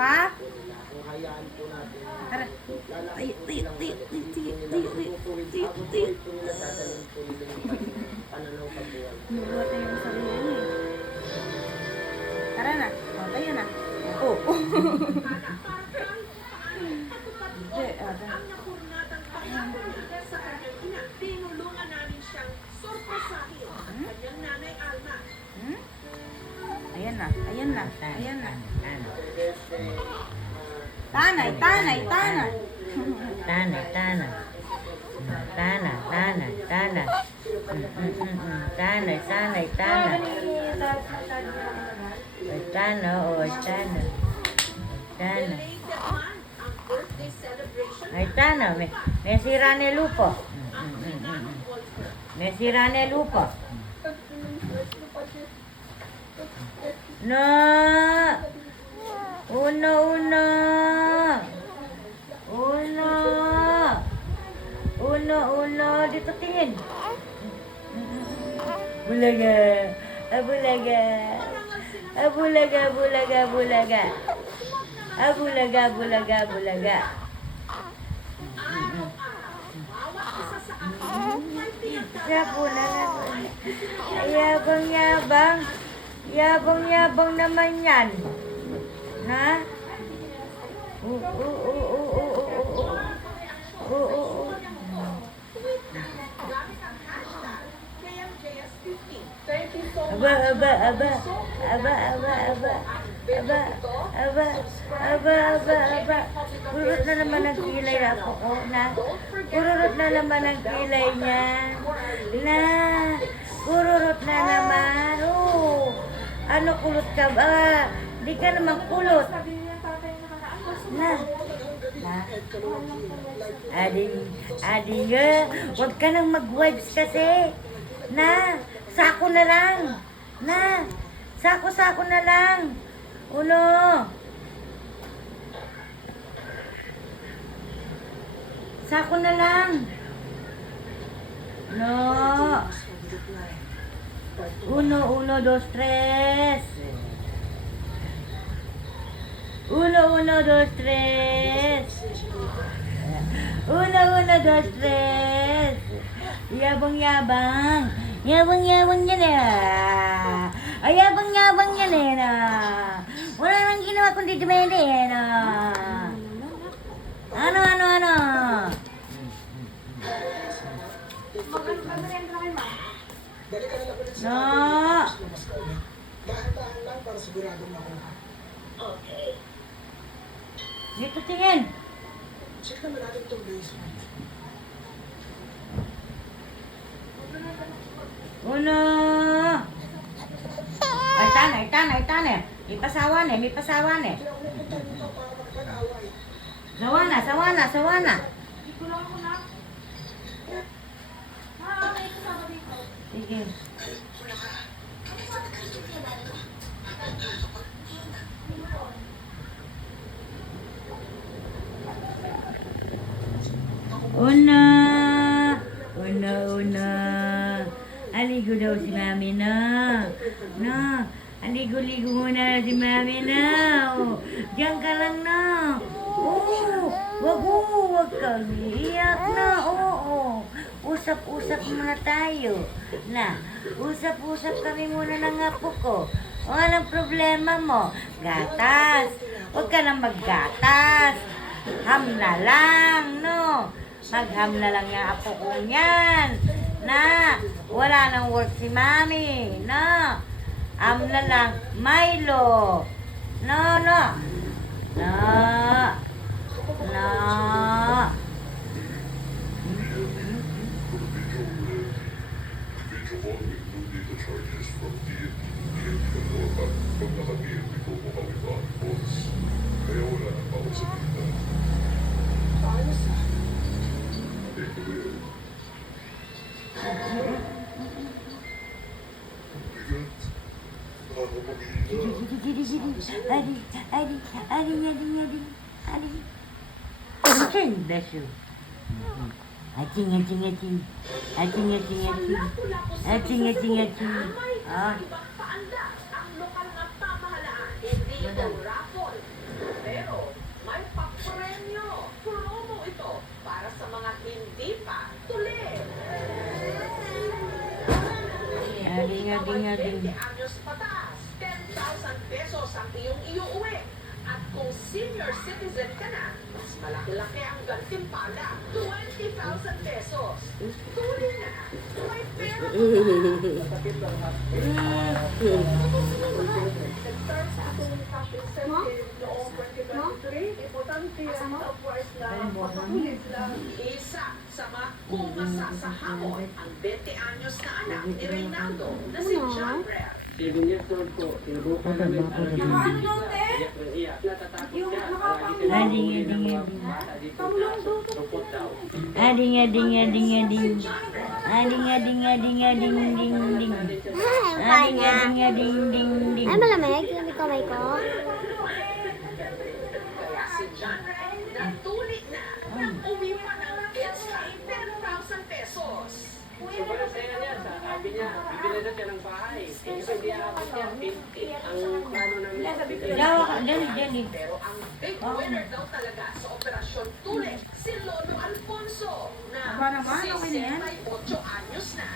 ka? Kung hayaan po natin, Tara. Tayo, tayo, tayo, tayo, tayo, tayo, tayo, tayo, ako po tayo. ito nila dadalhin po nila yung kanyang pananaw sa buhay. Nubuhat na yung sarili niya eh. Tara na. O, tayo na. Oo. Hindi, ada. Ang napurnatang pangako niya sa kanyang ina, tinulungan namin siyang sorpresahin ang kanyang nanay Alma. Hmm? Ayan na, ayan na, ayan na. Tanay, tanay, tanay. Tanay, tanay. Tanay, tanay, tanay. Tanay, tanay, tanay. Tanay, oh, tanay. Tanay. Delayed naman ang birthday celebration Ay, tanay. May sira na lupo. ang ina ng Wolfer. May sira na lupo. No! Uno, uno! Uno! Uno, uno! Dito tingin! Bulaga! Abulaga! Abulaga, bulaga, bulaga! Abulaga, bulaga, bulaga! Bawat isa sa amin may pinagdadaanan. Sapo na naman. Yabang, yabang. Yabang, yabang naman yan. Na? Oo, oo, oo, oo, oo, oo. Oo, oo, oo. Gamit ang hashtag KMJS15. Thank you so much. Aba, aba, aba. Aba, aba, aba. Aba, aba, aba, aba, aba. Purot na naman ang kilay na ako ko, na. Purot na naman ang kilay niya. Na. Purot na naman. Oo. Ano kulot ka ba? Di ka naman kulot. Na. Na. Adi nga. Huwag ka nang mag-wives kasi. Na. Sako na lang. Na. Sako-sako na lang. Uno. Sako na lang. No. Uno, uno, dos, tres. Uno, uno, dos, tres. Uno, uno, dos, tres. Yabang-yabang. Yabang-yabang yan eh. Ay, yabang-yabang yan eh. Wala nang ginawa kundi dumede eh. Ano, ano, ano? No. Dahan-dahan lang para siguradong makuha. Dito tingin. Check naman natin itong basement. Uno. Ay, tanay, tanay, tanay. May pasawan eh, may pasawan eh. Kaya ako napunta dito para makipag-away. Sawana, sawana, sawana. Sige. Una. Una, una. Aligo daw si mami na. Na. Aligo-ligo muna si mami na. Oh. Diyan ka lang na. Oo. Wag kang iiyak na. Oo. Usap-usap muna tayo. Na. Usap-usap kami muna ng apo ko. O, anong problema mo? Gatas. Huwag ka nang maggatas. Ham na lang, no? Magham na lang yung apo ko yan. Na, wala nang work si mami. No? Am na lang, Milo. No, no. No. No. Ayos ah. Bless you. Aching, aching, aching. Aching, aching, aching. Aching, aching, aching. Ah. Ibang paanda ang lokal na pamahalaan. Hindi ito raffle. nga din. 20 anyos pataas, 10,000 pesos ang iyong iuuwi. At kung senior citizen ka na, mas malaki-laki ang gantimpala, 20,000 pesos. Tuloy na, may pera ka pa. Nag-start sa atong cash incentive noong 2023. Importante ang upwards na mapatuloy lang. Isa sa mga kumasa sa hamon ang 20 anyos na anak ni Reynaldo na si John Rare. 7 years old po, tinubukan namin. Ano daw, te? Iyak, natatakot Yung siya. nakapang- Palagi Ading, sila ading, mga ading. bata dito na tungkot daw. Ading, ading, ading, ading. Ading, ading, ading, ading, ding, ding. Ading, ading, ading, ding, ding. Ay, malamig. Lamig kamay ko. Kaya si John Ray natulik na nang uwi pa ng instant 10,000 pesos. Sobrang saya niya. Sabi niya, bibili na siya ng bahay. Kasi hindi aabot niya. 50 ang plano namin. Dawa ka, dali, dali. Pero ang big winner daw talaga sa Operasyon Tule, si Lolo Alfonso na Aba naman, okay na yan. 68 anyos na.